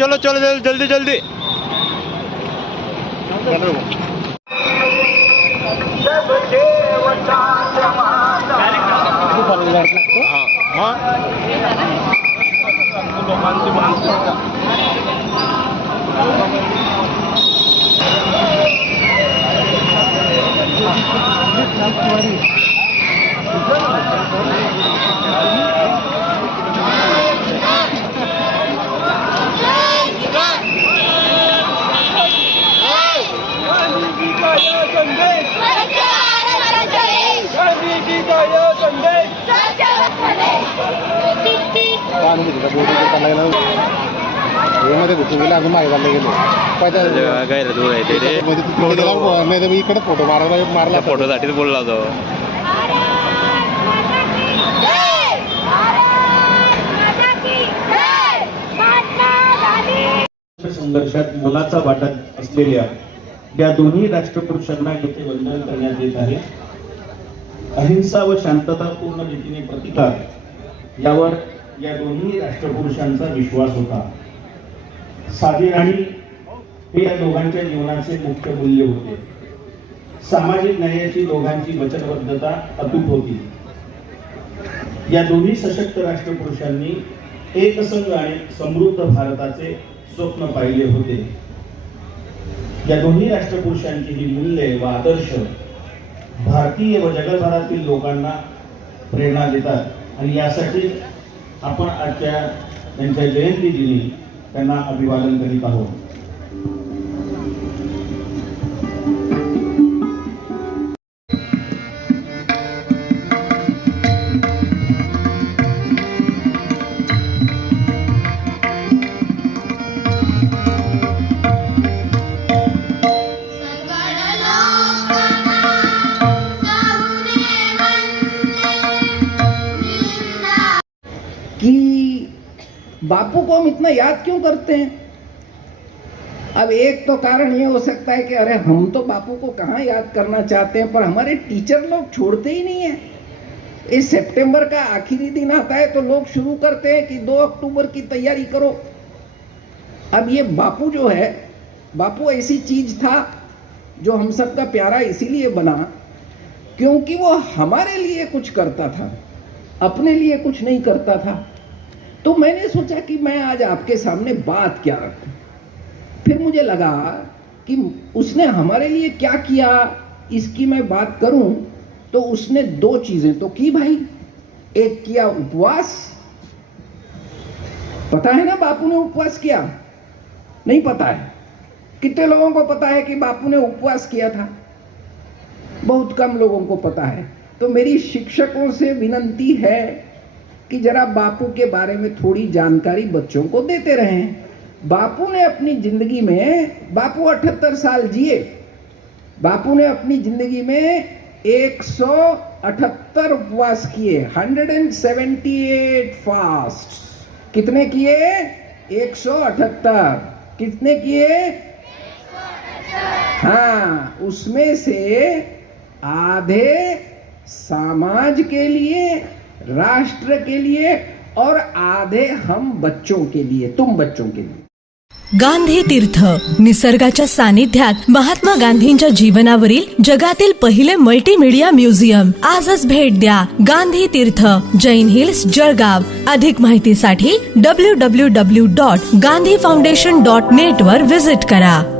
चलो चलो जल्दी जल्दी। इकडे फोटो मारला फोटोसाठीच बोलला होतो. संघर्षात मोलाचा वाटा असलेल्या या दोन्ही राष्ट्रपुरुषांना येथे वंदन करण्यात येत आहे. अहिंसा व शांततापूर्ण रीतीने प्रतिकार यावर या दोन्ही राष्ट्रपुरुषांचा विश्वास होता. साधी राणी हे या दोघांच्या जीवनाचे मुख्य मूल्य होते. सामाजिक न्यायाची दोघांची वचनबद्धता अतूट होती. या दोन्ही सशक्त राष्ट्रपुरुषांनी एकसंघ आणि समृद्ध भारताचे स्वप्न पाहिले होते. या दोन्ही राष्ट्रपुरुषांची ही मूल्ये व आदर्श भारतीय व जगभरातील लोकांना प्रेरणा देतात आणि यासाठी आपण आजच्या त्यांच्या जयंती दिनी त्यांना अभिवादन करीत आहोत. कि बापू को हम इतना याद क्यों करते हैं? अब एक तो कारण ये हो सकता है कि अरे हम तो बापू को कहाँ याद करना चाहते हैं, पर हमारे टीचर लोग छोड़ते ही नहीं है. इस सितंबर का आखिरी दिन आता है तो लोग शुरू करते हैं कि 2 अक्टूबर की तैयारी करो. अब ये बापू जो है, बापू ऐसी चीज था जो हम सबका प्यारा इसीलिए बना क्योंकि वो हमारे लिए कुछ करता था, अपने लिए कुछ नहीं करता था. तो मैंने सोचा कि मैं आज आपके सामने बात क्या रखूं. फिर मुझे लगा कि उसने हमारे लिए क्या किया इसकी मैं बात करूं तो उसने 2 चीजें तो की भाई. एक किया उपवास. पता है ना बापू ने उपवास किया? नहीं पता है. कितने लोगों को पता है कि बापू ने उपवास किया था? बहुत कम लोगों को पता है. तो मेरी शिक्षकों से विनती है कि जरा बापू के बारे में थोड़ी जानकारी बच्चों को देते रहें. बापू ने अपनी जिंदगी में, बापू 78 साल जिए. बापू ने अपनी जिंदगी में 178 उपवास किए, 178 फास्ट. कितने किए? 178. कितने किए? हाँ, उसमें से आधे समाज के लिए, राष्ट्र के लिए और आधे हम बच्चों के लिए, तुम बच्चों के लिए. गांधी तीर्थ, निसर्गाच्या सानिध्यात महात्मा गांधींच्या जीवनावरील जगातील पहिले मल्टीमीडिया म्युझियम. आजच भेट द्या. गांधी तीर्थ, जैन हिल्स, जळगाव. अधिक माहितीसाठी www.gandhifoundation.net वर विजिट करा.